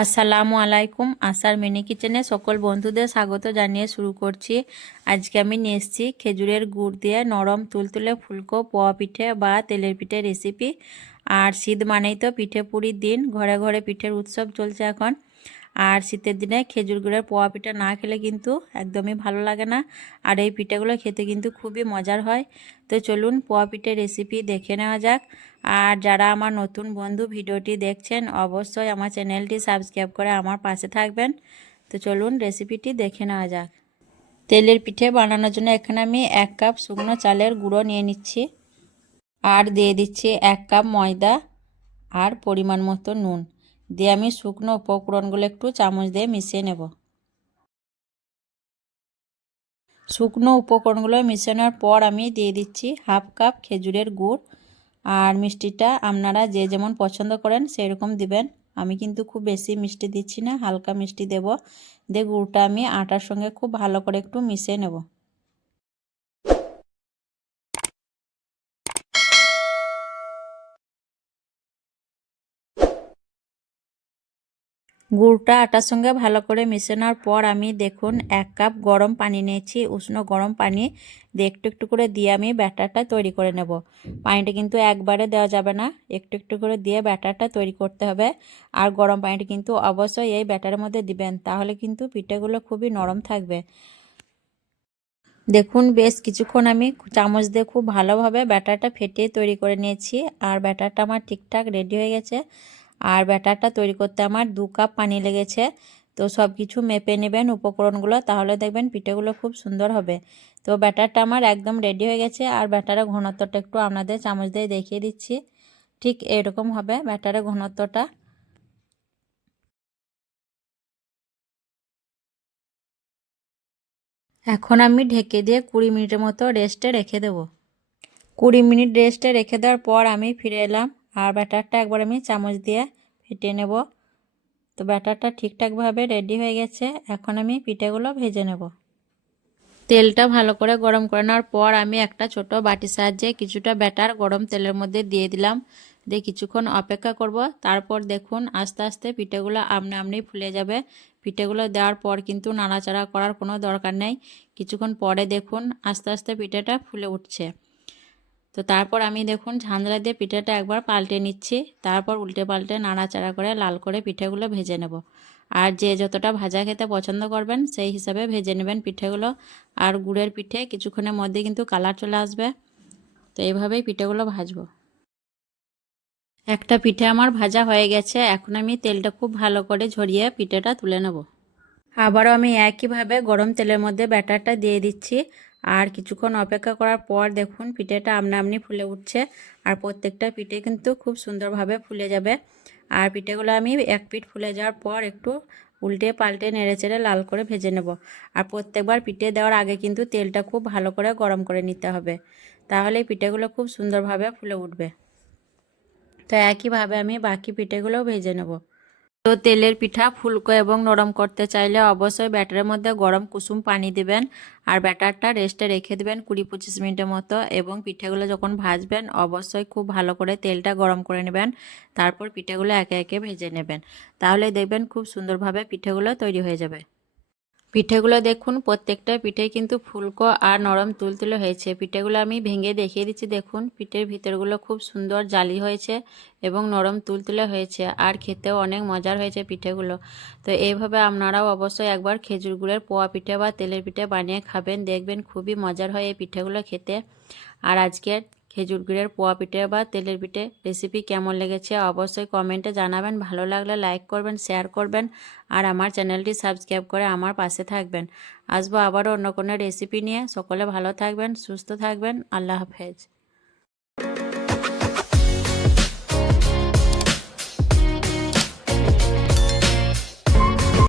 আসসালামু আলাইকুম। আসার মিনি কিচেনে সকল বন্ধুদের স্বাগত জানিয়ে শুরু করছি। আজকে আমি নিয়ে এসেছি খেজুরের গুড় দিয়ে নরম তুলতুলে ফুলকো পোয়া পিঠে বা তেলের পিঠে রেসিপি। আর শীত মানেই তো পিঠে পুরির দিন, ঘরে ঘরে পিঠের উৎসব চলছে এখন। আর শীতের দিনে খেজুর গুড়ের পোয়া পিঠা না খেলে কিন্তু একদমই ভালো লাগে না। আর এই পিঠেগুলো খেতে কিন্তু খুবই মজার হয়। তো চলুন পোয়া পিঠের রেসিপি দেখে নেওয়া যাক। আর যারা আমার নতুন বন্ধু ভিডিওটি দেখছেন অবশ্যই আমার চ্যানেলটি সাবস্ক্রাইব করে আমার পাশে থাকবেন। তো চলুন রেসিপিটি দেখে নেওয়া যাক। তেলের পিঠে বানানোর জন্য এখানে আমি 1 কাপ শুকনো চালের গুঁড়ো নিয়ে নিচ্ছি, আর দিয়ে দিচ্ছি 1 কাপ ময়দা আর পরিমাণ মতো নুন দিয়ে আমি শুকনো উপকরণগুলো একটু চামচ দিয়ে মিশিয়ে নেব। শুকনো উপকরণগুলো মিশানোর পর আমি দিয়ে দিচ্ছি 1/2 কাপ খেজুরের গুড়। আর মিষ্টিটা আপনারা যে যেমন পছন্দ করেন সেরকম দিবেন। আমি কিন্তু খুব বেশি মিষ্টি দিচ্ছি না, হালকা মিষ্টি দেব। দিয়ে গুড়টা আমি আটার সঙ্গে খুব ভালো করে একটু মিশিয়ে নেব। গুড়টা আটার সঙ্গে ভালো করে মেশানোর পর আমি দেখুন 1 কাপ গরম পানি নিয়েছি, উষ্ণ গরম পানি দিয়ে একটু একটু করে দিয়ে আমি ব্যাটারটা তৈরি করে নেব। পানিটা কিন্তু একবারে দেওয়া যাবে না, একটু একটু করে দিয়ে ব্যাটারটা তৈরি করতে হবে। আর গরম পানিটা কিন্তু অবশ্যই এই ব্যাটারের মধ্যে দিবেন, তাহলে কিন্তু পিঠেগুলো খুবই নরম থাকবে। দেখুন বেশ কিছুক্ষণ আমি চামচ দিয়ে খুব ভালোভাবে ব্যাটারটা ফেটিয়ে তৈরি করে নিয়েছি। আর ব্যাটারটা আমার ঠিকঠাক রেডি হয়ে গেছে। আর ব্যাটারটা তৈরি করতে আমার 2 কাপ পানি লেগেছে। তো সব কিছু মেপে নেবেন উপকরণগুলো, তাহলে দেখবেন পিঠেগুলো খুব সুন্দর হবে। তো ব্যাটারটা আমার একদম রেডি হয়ে গেছে। আর ব্যাটারের ঘনত্বটা একটু আপনাদের চামচ দিয়ে দেখিয়ে দিচ্ছি। ঠিক এরকম হবে ব্যাটারের ঘনত্বটা। এখন আমি ঢেকে দিয়ে 20 মিনিটের মতো রেস্টে রেখে দেবো। 20 মিনিট রেস্টে রেখে দেওয়ার পর আমি ফিরে এলাম। আর ব্যাটারটা একবার আমি চামচ দিয়ে ফেটিয়ে নেব। তো ব্যাটারটা ঠিকঠাকভাবে রেডি হয়ে গেছে। এখন আমি পিঠেগুলো ভেজে নেব। তেলটা ভালো করে গরম করে নেওয়ার পর আমি একটা ছোট বাটির সাহায্যে কিছুটা ব্যাটার গরম তেলের মধ্যে দিয়ে দিলাম। দিয়ে কিছুক্ষণ অপেক্ষা করব। তারপর দেখুন আস্তে আস্তে পিঠেগুলো আপনা আপনি ফুলে যাবে। পিঠেগুলো দেওয়ার পর কিন্তু নাড়াচাড়া করার কোনো দরকার নেই। কিছুক্ষণ পরে দেখুন আস্তে আস্তে পিঠেটা ফুলে উঠছে। তো তারপর আমি দেখুন ঝাঁঝরা দিয়ে পিঠাটা একবার পাল্টে নিচ্ছি। তারপর উল্টে পাল্টে নাড়াচাড়া করে লাল করে পিঠেগুলো ভেজে নেব। আর যে যতটা ভাজা খেতে পছন্দ করবেন সেই হিসাবে ভেজে নেবেন পিঠেগুলো। আর গুড়ের পিঠে কিছুক্ষণের মধ্যে কিন্তু কালার চলে আসবে। তো এইভাবেই পিঠেগুলো ভাজবো। একটা পিঠে আমার ভাজা হয়ে গেছে। এখন আমি তেলটা খুব ভালো করে ঝরিয়ে পিঠেটা তুলে নেব। আবারও আমি একইভাবে গরম তেলের মধ্যে ব্যাটারটা দিয়ে দিচ্ছি। আর কিছুক্ষণ অপেক্ষা করার পর দেখুন পিঠেটা আপনা আপনি ফুলে উঠছে। আর প্রত্যেকটা পিঠে কিন্তু খুব সুন্দরভাবে ফুলে যাবে। আর পিঠেগুলো আমি এক পিঠ ফুলে যাওয়ার পর একটু উল্টে পাল্টে নেড়েচেড়ে লাল করে ভেজে নেব। আর প্রত্যেকবার পিঠে দেওয়ার আগে কিন্তু তেলটা খুব ভালো করে গরম করে নিতে হবে, তাহলে পিঠেগুলো খুব সুন্দরভাবে ফুলে উঠবে। তো একইভাবে আমি বাকি পিঠেগুলোও ভেজে নেব। তো তেলের পিঠা ফুলকো এবং নরম করতে চাইলে অবশ্যই ব্যাটারের মধ্যে গরম কুসুম পানি দিবেন। আর ব্যাটারটা রেস্টে রেখে দেবেন 20-25 মিনিটের মতো। এবং পিঠেগুলো যখন ভাজবেন অবশ্যই খুব ভালো করে তেলটা গরম করে নেবেন। তারপর পিঠেগুলো একে একে ভেজে নেবেন, তাহলে দেখবেন খুব সুন্দরভাবে পিঠেগুলো তৈরি হয়ে যাবে। পিঠেগুলো দেখুন প্রত্যেকটা পিঠে কিন্তু ফুলকো আর নরম তুলতুলে হয়েছে। পিঠেগুলো আমি ভেঙে দেখিয়ে দিচ্ছি। দেখুন পিঠের ভিতরগুলো খুব সুন্দর জালি হয়েছে এবং নরম তুলতুলে হয়েছে। আর খেতেও অনেক মজার হয়েছে পিঠেগুলো। তো এইভাবে আপনারাও অবশ্যই একবার খেজুর গুড়ের পোয়া পিঠে বা তেলের পিঠে বানিয়ে খাবেন, দেখবেন খুবই মজার হয় এই পিঠেগুলো খেতে। আর আজকের খেজুর গুড়ের পোয়া পিঠে বা তেলের পিঠে রেসিপি কেমন লেগেছে অবশ্যই কমেন্টে জানাবেন। ভালো লাগলে লাইক করবেন, শেয়ার করবেন। আর আমার চ্যানেলটি সাবস্ক্রাইব করে আমার পাশে থাকবেন। আসবো আবারও অন্য কোনো রেসিপি নিয়ে। সকলে ভালো থাকবেন, সুস্থ থাকবেন। আল্লাহ হাফেজ।